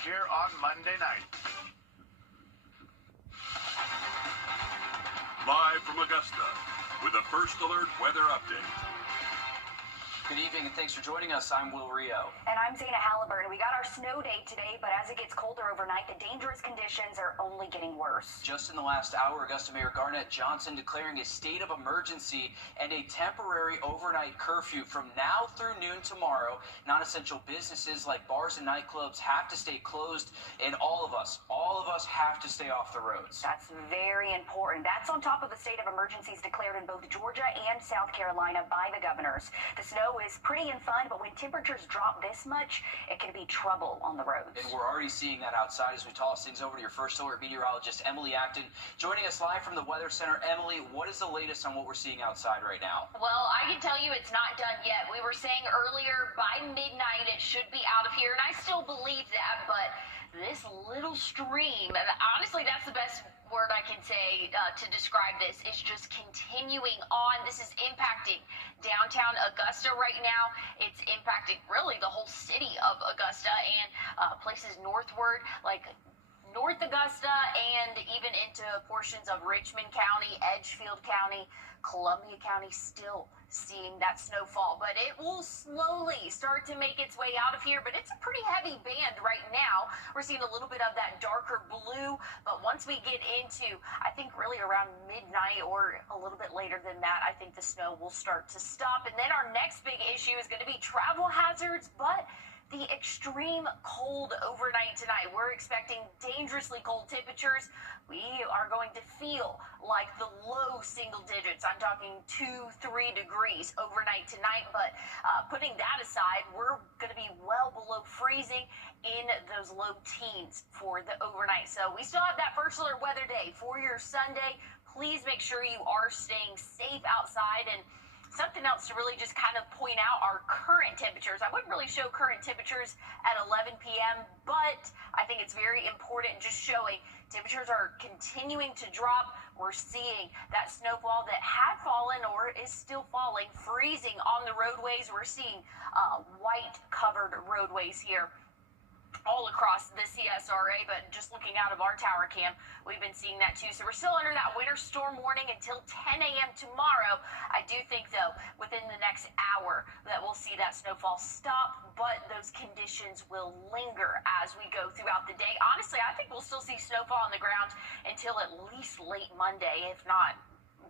back here on Monday night. Live from Augusta with a First Alert weather update. Good evening and thanks for joining us. I'm Wrdw. And I'm Zana Halliburton. We got our snow day today, but as it gets colder overnight, the dangerous conditions are only getting worse. Just in the last hour, Augusta Mayor Garnett Johnson declaring a state of emergency and a temporary overnight curfew from now through noon tomorrow. Non-essential businesses like bars and nightclubs have to stay closed, and all of us have to stay off the roads. That's very important. That's on top of the state of emergencies declared in both Georgia and South Carolina by the governors. The snow is pretty and fun, but when temperatures drop this much, it can be trouble on the roads. And we're already seeing that outside as we toss things over to your First Alert meteorologist, Emily Acton, joining us live from the Weather Center. Emily, what is the latest on what we're seeing outside right now? Well, I can tell you it's not done yet. We were saying earlier by midnight it should be out of here, and I still believe that, but this little stream, and honestly, that's the best word I can say to describe this, is just continuing on. This is impacting downtown Augusta right now. It's impacting really the whole city of Augusta and places northward, like North Augusta and even into portions of Richmond County, Edgefield County, Columbia County, still seeing that snowfall. But it will slowly start to make its way out of here, but it's a pretty heavy band right now. We're seeing a little bit of that darker blue, but once we get into, I think really around midnight or a little bit later than that, I think the snow will start to stop. And then our next big issue is going to be travel hazards, but the extreme cold overnight tonight. We're expecting dangerously cold temperatures. We are going to feel like the low single digits. I'm talking 2-3 degrees overnight tonight, but putting that aside, we're going to be well below freezing in those low teens for the overnight. So we still have that First Alert weather day for your Sunday. Please make sure you are staying safe outside. And something else to really just kind of point out our current temperatures. I wouldn't really show current temperatures at 11 p.m., but I think it's very important just showing temperatures are continuing to drop. We're seeing that snowfall that had fallen or is still falling, freezing on the roadways. We're seeing white covered roadways here all across the CSRA, but just looking out of our tower cam, we've been seeing that too. So we're still under that winter storm warning until 10 a.m. tomorrow. I do think, though, within the next hour that we'll see that snowfall stop, but those conditions will linger as we go throughout the day. Honestly, I think we'll still see snowfall on the ground until at least late Monday, if not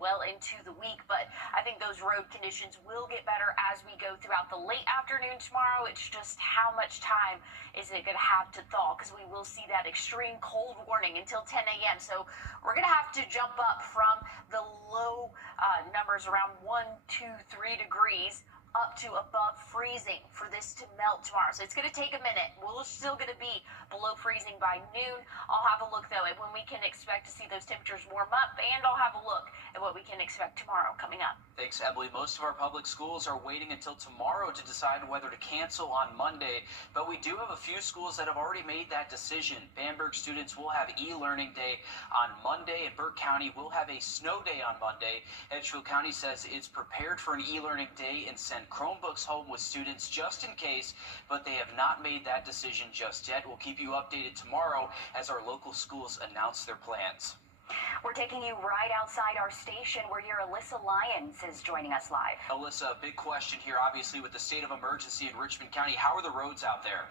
well into the week, but I think those road conditions will get better as we go throughout the late afternoon tomorrow. It's just how much time is it going to have to thaw, because we will see that extreme cold warning until 10 a.m. So we're going to have to jump up from the low numbers around 1, 2, 3 degrees up to above freezing for this to melt tomorrow. So it's going to take a minute. We're still going to be below freezing by noon. I'll have a look, though, at when we can expect to see those temperatures warm up, and I'll have a look at what we can expect tomorrow coming up. Thanks, Emily. Most of our public schools are waiting until tomorrow to decide whether to cancel on Monday, but we do have a few schools that have already made that decision. Bamberg students will have e-learning day on Monday, and Burke County will have a snow day on Monday. Edgefield County says it's prepared for an e-learning day and sent Chromebooks home with students just in case, but they have not made that decision just yet. We'll keep you updated tomorrow as our local schools announce their plans. We're taking you right outside our station where your Alyssa Lyons is joining us live. Alyssa, big question here, obviously, with the state of emergency in Richmond County. How are the roads out there?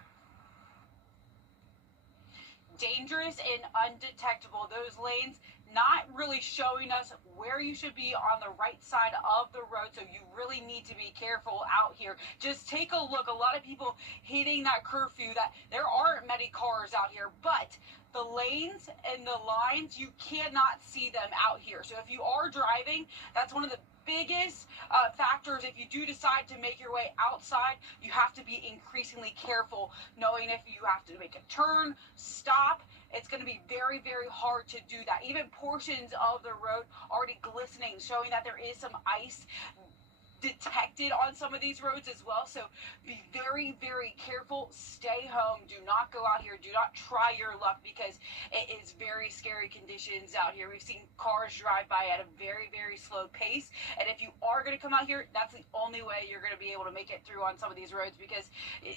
Dangerous and undetectable. Those lanes not really showing us where you should be on the right side of the road, so you really need to be careful out here. Just take a look. A lot of people hitting that curfew. That there aren't many cars out here, but the lanes and the lines, you cannot see them out here. So if you are driving, that's one of the biggest factors. If you do decide to make your way outside, you have to be increasingly careful, knowing if you have to make a turn, stop. It's going to be very, very hard to do that. Even portions of the road already glistening, showing that there is some ice. detected on some of these roads as well. So be very, very careful. Stay home. Do not go out here. Do not try your luck because it is very scary conditions out here. We've seen cars drive by at a very, very slow pace. And if you are going to come out here, that's the only way you're going to be able to make it through on some of these roads because it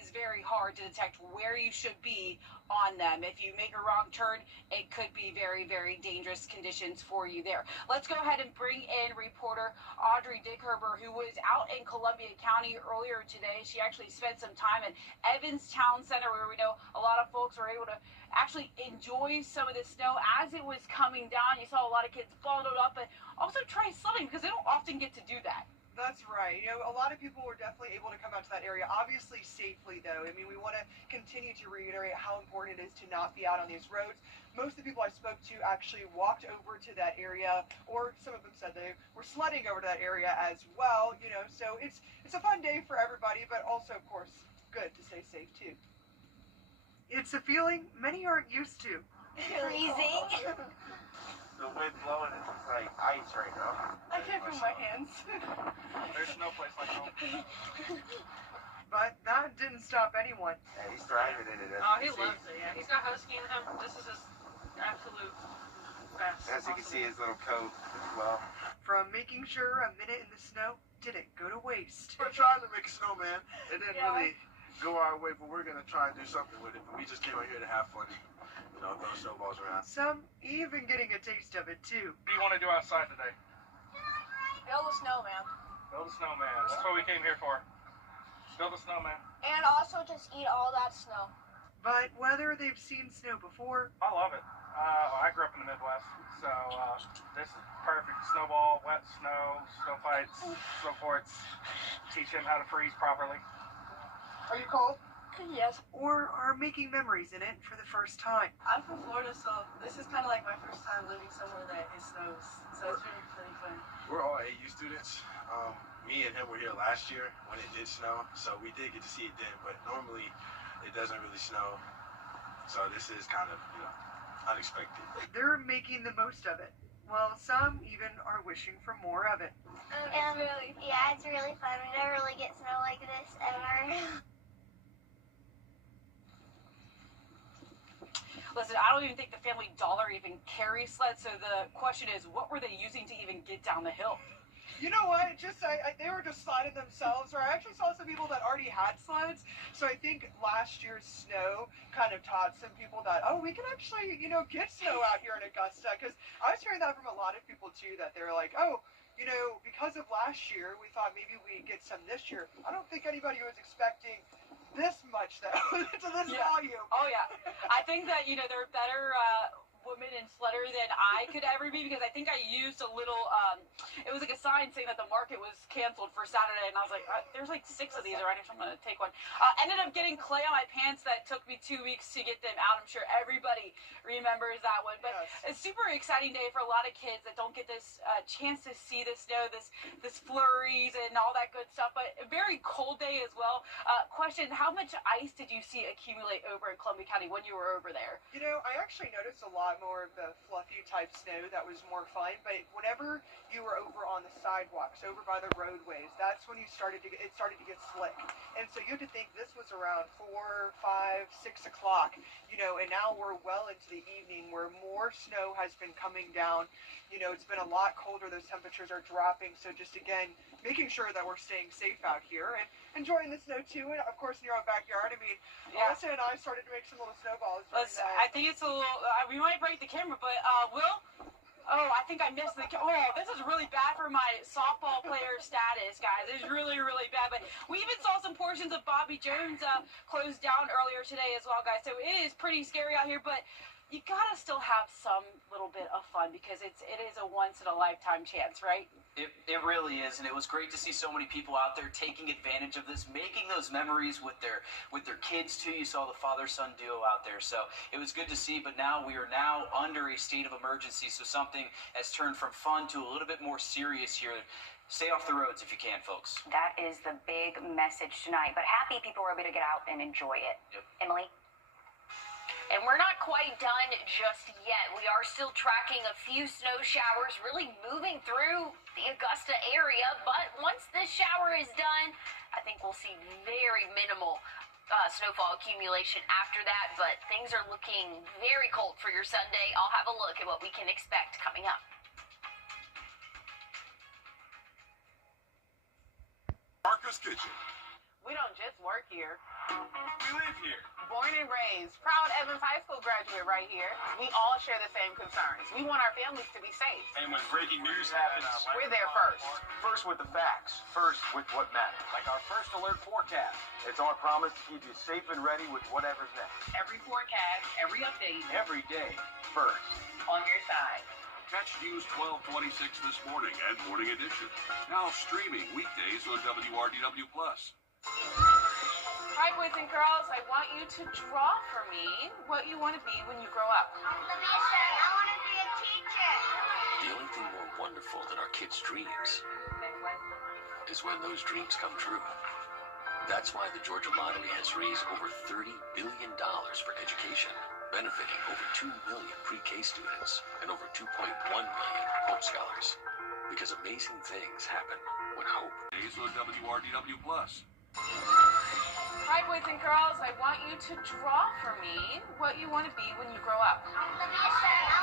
is very hard to detect where you should be on them. If you make a wrong turn, it could be very, very dangerous conditions for you there. Let's go ahead and bring in reporter Audrey Dickherber, who was out in Columbia County earlier today. She actually spent some time in Evans Town Center, where we know a lot of folks were able to actually enjoy some of the snow as it was coming down. You saw a lot of kids bundled up, but also try sledding because they don't often get to do that. That's right. You know, a lot of people were definitely able to come out to that area, obviously safely, though. I mean, we want to continue to reiterate how important it is to not be out on these roads. Most of the people I spoke to actually walked over to that area, or some of them said they were sledding over to that area as well, you know, so it's a fun day for everybody, but also, of course, good to stay safe, too. It's a feeling many aren't used to. Freezing. The wind blowing, it's just like ice right now. I can't feel my hands. There's no place like home. But that didn't stop anyone. Yeah, he's thriving in it. Oh, he loves it, yeah. He's got husky in him. This is his absolute best. As you can see, his little coat as well. From making sure a minute in the snow didn't go to waste. We're trying to make a snowman. It didn't really go our way, but we're going to try and do something with it. But we just came out here to have fun. You know, throw snowballs around. Some even getting a taste of it, too. What do you want to do outside today? Build a snowman. Build a snowman. That's what we came here for. Build a snowman. And also just eat all that snow. But whether they've seen snow before, I love it. I grew up in the Midwest, so this is perfect. Snowball, wet snow, snow fights, snow forts. Teach him how to freeze properly. are you cold? Yes. Or are making memories in it for the first time. I'm from Florida, so this is kind of like my first time living somewhere that it snows. So it's been pretty fun. We're all AU students. Me and him were here last year when it did snow, so we did get to see it then, but normally it doesn't really snow. So this is kind of, you know, unexpected. They're making the most of it. Well, some even are wishing for more of it. Yeah, it's really fun. We don't really get snow like this ever. Listen, I don't even think the Family Dollar even carries sleds, so the question is, what were they using to even get down the hill? You know what? They were just sliding themselves, or I actually saw some people that already had sleds. So I think last year's snow kind of taught some people that, oh, we can actually, you know, get snow out here in Augusta. Because I was hearing that from a lot of people, too, that they're like, oh, you know, because of last year, we thought maybe we'd get some this year. I don't think anybody was expecting this much, though, to this volume. Oh, yeah. I think that, you know, they're better women and sledder than I could ever be, because I think I used a little, it was like a sign saying that the market was canceled for Saturday, and I was like, there's like 6 of these already, so I'm going to take one. Ended up getting clay on my pants that took me 2 weeks to get them out. I'm sure everybody remembers that one, but it's a super exciting day for a lot of kids that don't get this chance to see the snow, this flurries and all that good stuff, but a very cold day as well. Question, how much ice did you see accumulate over in Columbia County when you were over there? You know, I actually noticed a lot more of the fluffy type snow that was more fine, but whenever you were over on the sidewalks, over by the roadways, that's when it started to get slick. And so you had to think this was around 4, 5, 6 o'clock, you know, and now we're well into the evening where more snow has been coming down. You know, it's been a lot colder, those temperatures are dropping, so just again, making sure that we're staying safe out here and enjoying the snow too. And of course, in your own backyard, I mean, Alyssa and I started to make some little snowballs. I think it's a little, we might break the camera, but Will? Oh, I think I missed this is really bad for my softball player status, guys. It's really, really bad. But we even saw some portions of Bobby Jones closed down earlier today as well, guys. So it is pretty scary out here, but you gotta still have some little bit of fun because it is a once-in-a-lifetime chance, right? It really is, and it was great to see so many people out there taking advantage of this, making those memories with their kids too. You saw the father-son duo out there, so it was good to see. But now we are under a state of emergency, so something has turned from fun to a little bit more serious here. Stay off the roads if you can, folks. That is the big message tonight. But happy people were able to get out and enjoy it. Yep. Emily? And And we're not quite done just yet. We are still tracking a few snow showers really moving through the Augusta area. But once this shower is done, I think we'll see very minimal snowfall accumulation after that. But things are looking very cold for your Sunday. I'll have a look at what we can expect coming up. Marcus Kitchen. We don't just work here. We live here. Born and raised, proud Evans High School graduate right here. We all share the same concerns. We want our families to be safe. And when breaking news happens, We're there first. First with the facts. First with what matters. Like our first alert forecast. It's our promise to keep you safe and ready with whatever's next. Every forecast, every update, Every day, first. on your side. catch News 1226 this morning and Morning Edition. Now streaming weekdays on WRDW+. Hi, boys and girls. I want you to draw for me what you want to be when you grow up. I want to be a teacher. The only thing more wonderful than our kids' dreams is when those dreams come true. That's why the Georgia Lottery has raised over $30 billion for education, benefiting over 2 million pre-K students and over 2.1 million Hope Scholars. Because amazing things happen when hope. Days on WRDW+. Hi, boys and girls. I want you to draw for me what you want to be when you grow up. I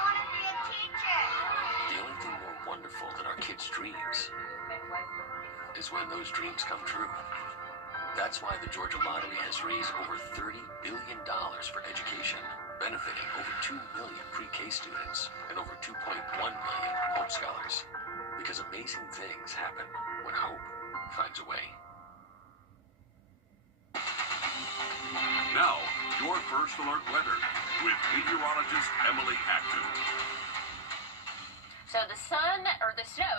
want to be a teacher. The only thing more wonderful than our kids' dreams is when those dreams come true. That's why the Georgia Lottery has raised over $30 billion for education, benefiting over 2 million pre-K students and over 2.1 million Hope Scholars. Because amazing things happen when hope finds a way. Now, your first alert weather with meteorologist Emily Acton. So the snow,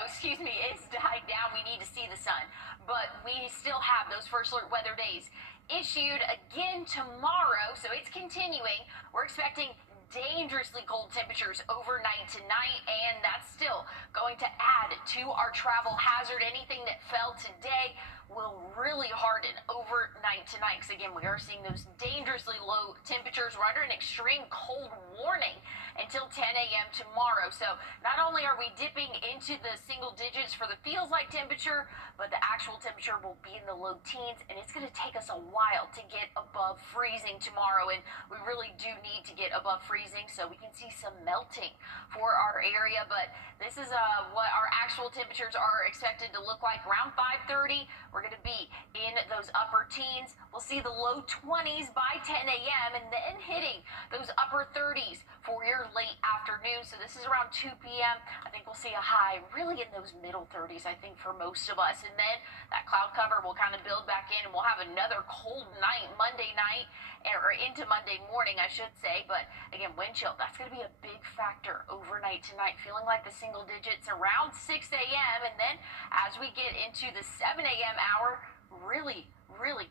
is dying down. We need to see the sun. But we still have those first alert weather days issued again tomorrow. So it's continuing. We're expecting dangerously cold temperatures overnight tonight, and that's still going to add to our travel hazard. Anything that fell today will really harden overnight tonight, because again, we are seeing those dangerously low temperatures. We're under an extreme cold warning until 10 a.m. tomorrow. So not only are we dipping into the single digits for the feels like temperature, but the actual temperature will be in the low teens, and it's going to take us a while to get above freezing tomorrow, and we really do need to get above freezing so we can see some melting for our area. But this is what our actual temperatures are expected to look like around 5:30. We're going to be in those upper teens. We'll see the low 20s by 10 a.m. and then hitting those upper 30s for your late afternoon. So this is around 2 p.m. I think we'll see a high really in those middle 30s, I think, for most of us. And then that cloud cover will kind of build back in, and we'll have another cold night Monday night, or into Monday morning, I should say. But again, wind chill, that's going to be a big factor overnight tonight, feeling like the single digits around 6 a.m. And then as we get into the 7 a.m. hour, really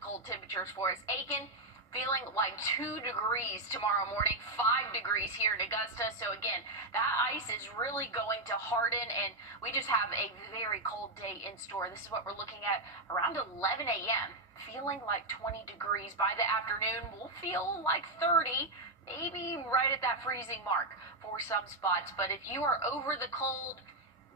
cold temperatures for us. Aiken, feeling like 2 degrees tomorrow morning, 5 degrees here in Augusta. So again, that ice is really going to harden, and we just have a very cold day in store. This is what we're looking at around 11 a.m. Feeling like 20 degrees. By the afternoon, we'll feel like 30, maybe right at that freezing mark for some spots. But if you are over the cold,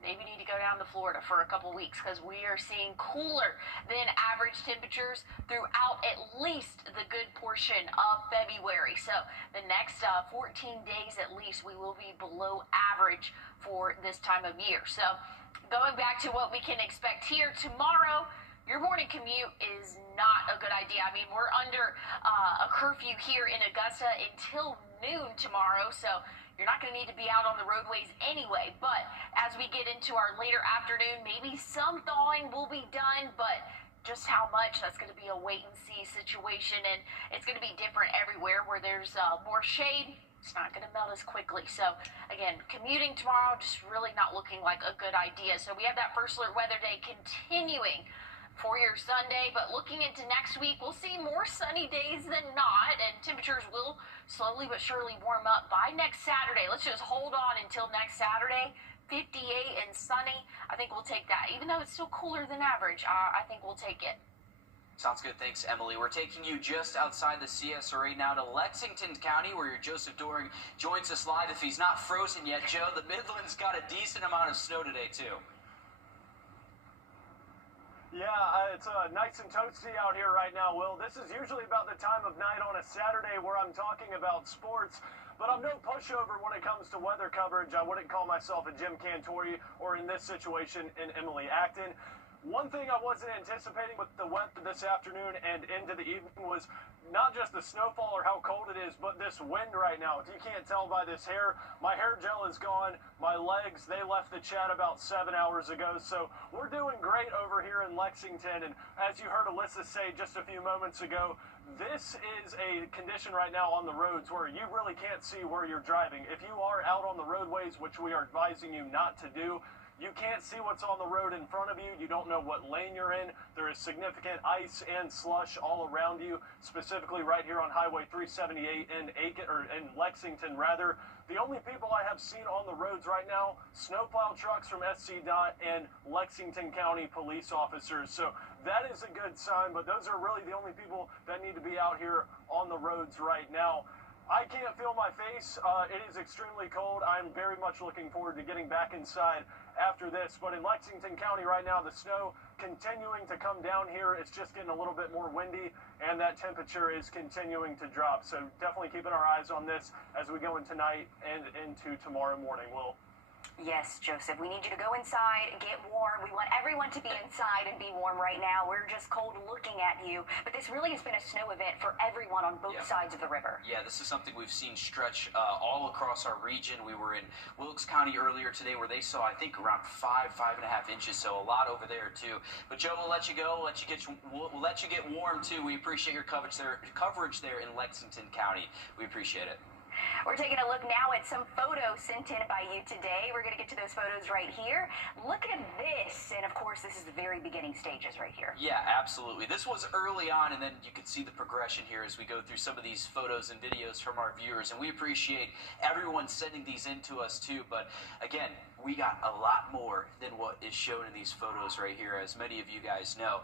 maybe need to go down to Florida for a couple weeks, because we are seeing cooler than average temperatures throughout at least the good portion of February. So the next 14 days at least, we will be below average for this time of year. So going back to what we can expect here tomorrow, your morning commute is not a good idea. I mean, we're under a curfew here in Augusta until noon tomorrow, so you're not going to need to be out on the roadways anyway. But as we get into our later afternoon, maybe some thawing will be done, but just how much, that's going to be a wait-and-see situation, and it's going to be different everywhere. Where there's more shade, it's not going to melt as quickly. So again, commuting tomorrow, just really not looking like a good idea. So we have that first alert weather day continuing for your Sunday, but looking into next week, we'll see more sunny days than not, and temperatures will slowly but surely warm up by next Saturday. Let's just hold on until next Saturday. 58 and sunny. I think we'll take that. Even though it's still cooler than average, I think we'll take it. Sounds good. Thanks, Emily. We're taking you just outside the CSRA now to Lexington County, where your Joseph Doring joins us live. If he's not frozen yet, Joe, the Midlands got a decent amount of snow today, too. Yeah, it's nice and toasty out here right now, Will. This is usually about the time of night on a Saturday where I'm talking about sports, but I'm no pushover when it comes to weather coverage. I wouldn't call myself a Jim Cantori, or in this situation, an Emily Acton. One thing I wasn't anticipating with the weather this afternoon and into the evening was not just the snowfall or how cold it is, but this wind right now. If you can't tell by this hair, my hair gel is gone. My legs, they left the chat about 7 hours ago. So we're doing great over here in Lexington. And as you heard Alyssa say just a few moments ago, this is a condition right now on the roads where you really can't see where you're driving. If you are out on the roadways, which we are advising you not to do, you can't see what's on the road in front of you. You don't know what lane you're in. There is significant ice and slush all around you, specifically right here on Highway 378 in Lexington, rather. The only people I have seen on the roads right now, snowplow trucks from SCDOT and Lexington County police officers. So that is a good sign, but those are really the only people that need to be out here on the roads right now. I can't feel my face. It is extremely cold. I'm very much looking forward to getting back inside after this. But in Lexington County right now, the snow continuing to come down here. It's just getting a little bit more windy, and that temperature is continuing to drop. So definitely keeping our eyes on this as we go in tonight and into tomorrow morning. Will. Yes, Joseph, we need you to go inside, get warm. We want everyone to be inside and be warm right now. We're just cold looking at you. But this really has been a snow event for everyone on both sides of the river. Yeah, this is something we've seen stretch all across our region. We were in Wilkes County earlier today where they saw, I think, around 5.5 inches. So a lot over there, too. But, Joe, we'll let you go. We'll let you get warm, too. We appreciate your coverage there in Lexington County. We appreciate it. We're taking a look now at some photos sent in by you today. We're going to get to those photos right here. Look at this. And, of course, this is the very beginning stages right here. Yeah, absolutely. This was early on, and then you can see the progression here as we go through some of these photos and videos from our viewers. And we appreciate everyone sending these in to us, too. But, again, we got a lot more than what is shown in these photos right here, as many of you guys know.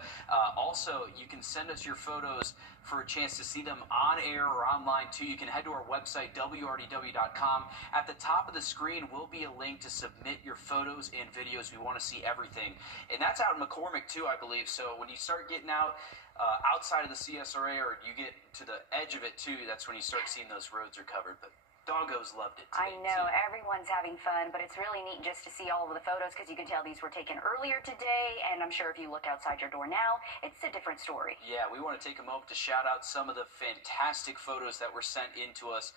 Also, you can send us your photos for a chance to see them on air or online, too. You can head to our website, wrdw.com. At the top of the screen will be a link to submit your photos and videos. We want to see everything. And that's out in McCormick, too, I believe. So when you start getting outside of the CSRA, or you get to the edge of it, too, that's when you start seeing those roads are covered. But doggos loved it today. I know, too. Everyone's having fun, but it's really neat just to see all of the photos, because you can tell these were taken earlier today, and I'm sure if you look outside your door now, it's a different story. Yeah, we want to take a moment to shout out some of the fantastic photos that were sent in to us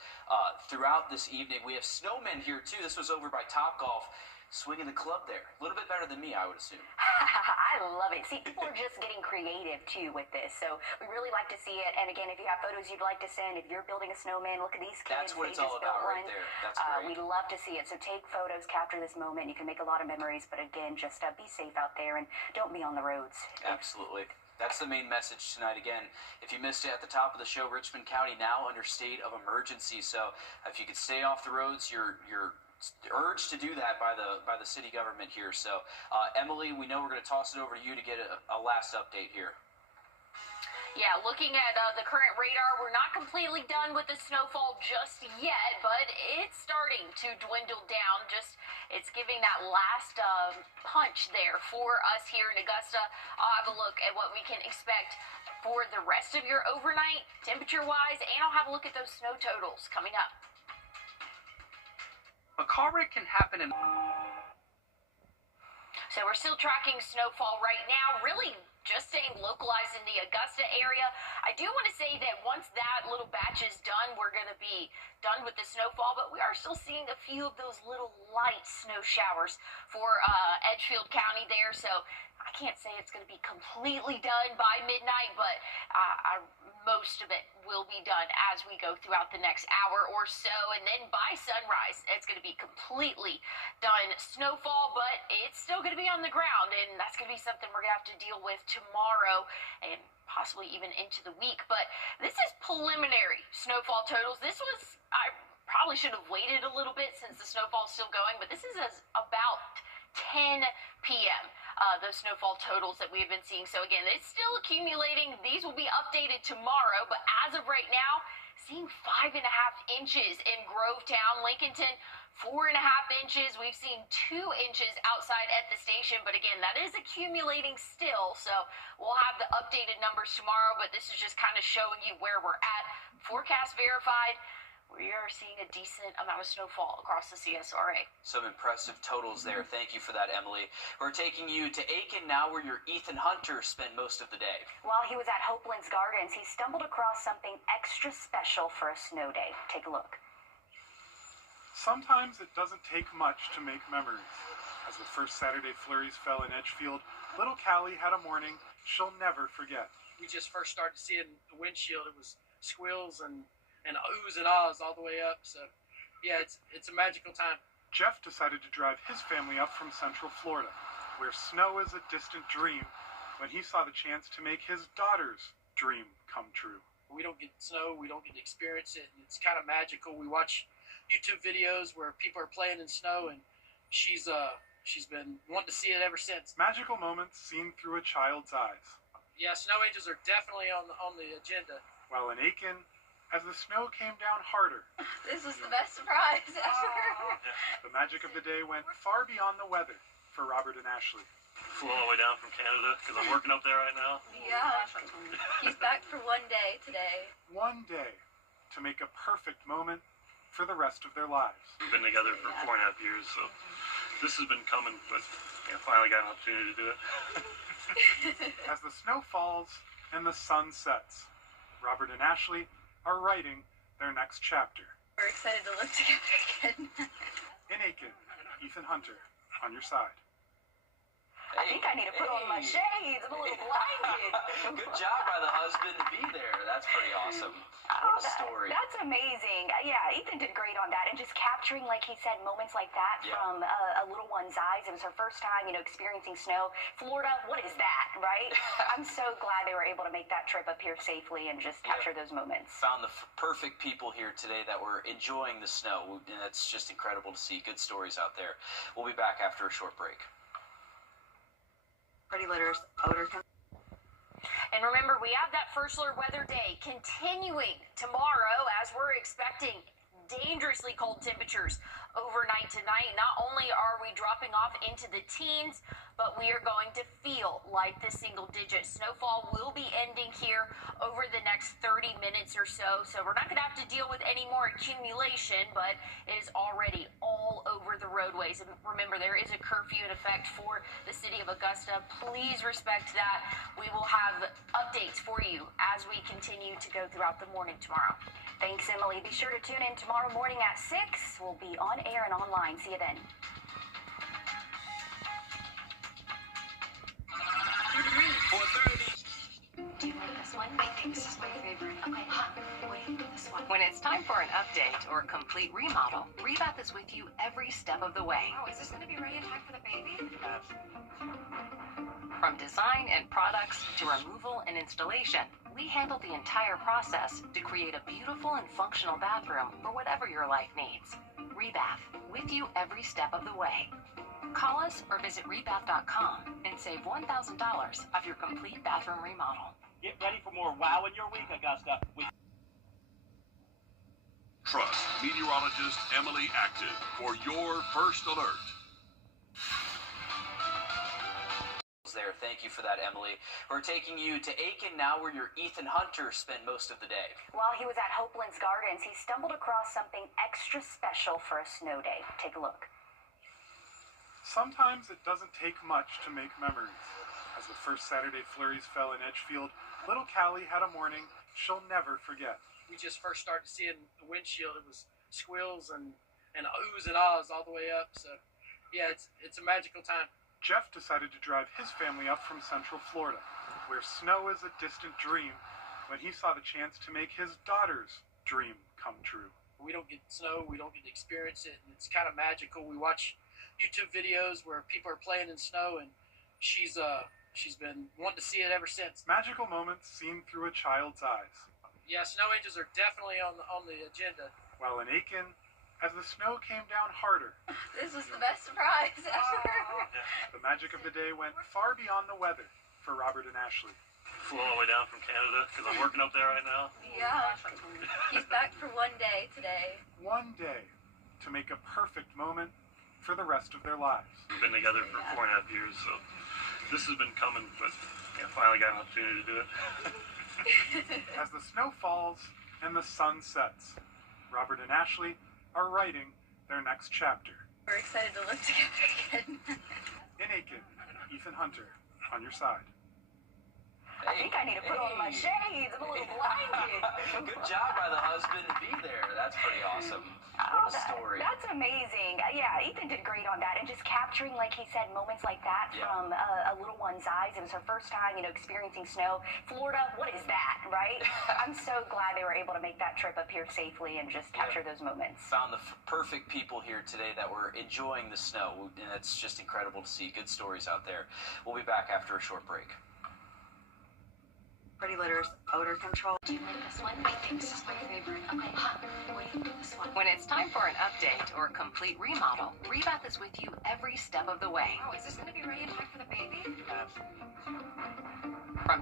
throughout this evening. We have snowmen here, too. This was over by Topgolf. Swinging the club there. A little bit better than me, I would assume. I love it. See, people are just getting creative, too, with this. So we really like to see it. And again, if you have photos you'd like to send, if you're building a snowman, look at these kids. That's what it's all about right there. That's great. We'd love to see it. So take photos, capture this moment. You can make a lot of memories. But again, just be safe out there and don't be on the roads. Absolutely. That's the main message tonight. Again, if you missed it at the top of the show, Richmond County now under state of emergency. So if you could stay off the roads, you're urged to do that by the city government here. So, Emily, we know we're going to toss it over to you to get a last update here. Yeah, looking at the current radar, we're not completely done with the snowfall just yet, but it's starting to dwindle down. It's giving that last punch there for us here in Augusta. I'll have a look at what we can expect for the rest of your overnight, temperature-wise, and I'll have a look at those snow totals coming up. A car wreck can happen in... So we're still tracking snowfall right now, really just staying localized in the Augusta area. I do want to say that once that little batch is done, we're going to be done with the snowfall, but we are still seeing a few of those little light snow showers for Edgefield County there. So I can't say it's going to be completely done by midnight, but most of it will be done as we go throughout the next hour or so. And then by sunrise, it's going to be completely done snowfall, but it's still going to be on the ground. And that's going to be something we're going to have to deal with tomorrow and possibly even into the week. But this is preliminary snowfall totals. I probably should have waited a little bit since the snowfall's still going, but this is about 10 p.m. Those snowfall totals that we've been seeing. So again, it's still accumulating. These will be updated tomorrow, but as of right now, seeing 5.5 inches in Grovetown, Lincolnton, 4.5 inches. We've seen 2 inches outside at the station, but again, that is accumulating still. So we'll have the updated numbers tomorrow, but this is just kind of showing you where we're at. Forecast verified. We are seeing a decent amount of snowfall across the CSRA. Some impressive totals there. Thank you for that, Emily. We're taking you to Aiken now, where your Ethan Hunter spent most of the day. While he was at Hopeland's Gardens, he stumbled across something extra special for a snow day. Take a look. Sometimes it doesn't take much to make memories. As the first Saturday flurries fell in Edgefield, little Callie had a morning she'll never forget. We just first started seeing the windshield. It was squills and oohs and ahs all the way up. So, yeah, it's a magical time. Jeff decided to drive his family up from Central Florida, where snow is a distant dream, when he saw the chance to make his daughter's dream come true. We don't get snow. We don't get to experience it. It's kind of magical. We watch YouTube videos where people are playing in snow, and she's been wanting to see it ever since. Magical moments seen through a child's eyes. Yeah, snow angels are definitely on the agenda. While in Aiken, as the snow came down harder, This was the best surprise ever. the magic of the day went far beyond the weather for Robert and Ashley. Flew all the way down from Canada because I'm working up there right now. Yeah. He's back for one day today. One day to make a perfect moment for the rest of their lives. We've been together for 4.5 years, so this has been coming, but finally got an opportunity to do it. As the snow falls and the sun sets, Robert and Ashley are writing their next chapter. We're excited to live together again. In Aiken, Ethan Hunter, on your side. I think I need to put on my shades. I'm a little blinded. Good job by the husband to be there. That's pretty awesome. What a story. That's amazing. Yeah, Ethan did great on that. And just capturing, like he said, moments like that from a little one's eyes. It was her first time, experiencing snow. Florida, what is that, right? I'm so glad they were able to make that trip up here safely and just capture those moments. Found the perfect people here today that were enjoying the snow. And that's just incredible to see. Good stories out there. We'll be back after a short break. Pretty litters, odor. And remember, we have that first alert weather day continuing tomorrow as we're expecting dangerously cold temperatures overnight tonight. Not only are we dropping off into the teens, but we are going to feel like the single digit. Snowfall will be ending here over the next 30 minutes or so. So we're not going to have to deal with any more accumulation, but it is already all over the roadways. And remember, there is a curfew in effect for the city of Augusta. Please respect that. We will have updates for you as we continue to go throughout the morning tomorrow. Thanks, Emily. Be sure to tune in tomorrow morning at 6. We'll be on air and online. See you then. Do you like this one? I think this is my favorite. Okay, wait, this one. When it's time for an update or a complete remodel, Rebath is with you every step of the way. Oh, is this going to be ready in time for the baby? From design and products to removal and installation, we handle the entire process to create a beautiful and functional bathroom for whatever your life needs. Rebath, with you every step of the way. Call us or visit rebath.com and save $1,000 off your complete bathroom remodel. Get ready for more wow in your week, Augusta. Trust meteorologist Emily Acton for your first alert. There. Thank you for that, Emily. We're taking you to Aiken now, where your Ethan Hunter spent most of the day. While he was at Hopeland's Gardens, he stumbled across something extra special for a snow day. Take a look. Sometimes it doesn't take much to make memories. As the first Saturday flurries fell in Edgefield, little Callie had a morning she'll never forget. We just first started seeing the windshield. It was squills and oohs and ahs all the way up. So, yeah, it's a magical time. Jeff decided to drive his family up from Central Florida, where snow is a distant dream, when he saw the chance to make his daughter's dream come true. We don't get snow. We don't get to experience it. It's kind of magical. We watch YouTube videos where people are playing in snow, and she's been wanting to see it ever since. Magical moments seen through a child's eyes. Yeah, snow angels are definitely on the agenda. While in Aiken, as the snow came down harder. This was the best surprise ever. The magic of the day went far beyond the weather for Robert and Ashley. Flew all the way down from Canada because I'm working up there right now. Yeah. He's back for one day today. One day to make a perfect moment for the rest of their lives. We've been together for 4.5 years, so this has been coming, but finally got an opportunity to do it. As the snow falls and the sun sets, Robert and Ashley are writing their next chapter. We're excited to live together again. In Aiken, Ethan Hunter, on your side. I think I need to put on my shades. I'm a little blinded. Good job by the husband to be there. That's pretty awesome. What a story. That's amazing. Yeah, Ethan did great on that. And just capturing, like he said, moments like that from a little one's eyes. It was her first time, experiencing snow. Florida, what is that, right? I'm so glad they were able to make that trip up here safely and just capture those moments. Found the perfect people here today that were enjoying the snow. And it's just incredible to see. Good stories out there. We'll be back after a short break. Pretty Litter's odor control. Do you like this one? I think this is my favorite. Okay, what do you think this one? When it's time for an update or complete remodel, Wrdw is with you every step of the way. Oh, is this going to be ready in time for the baby? From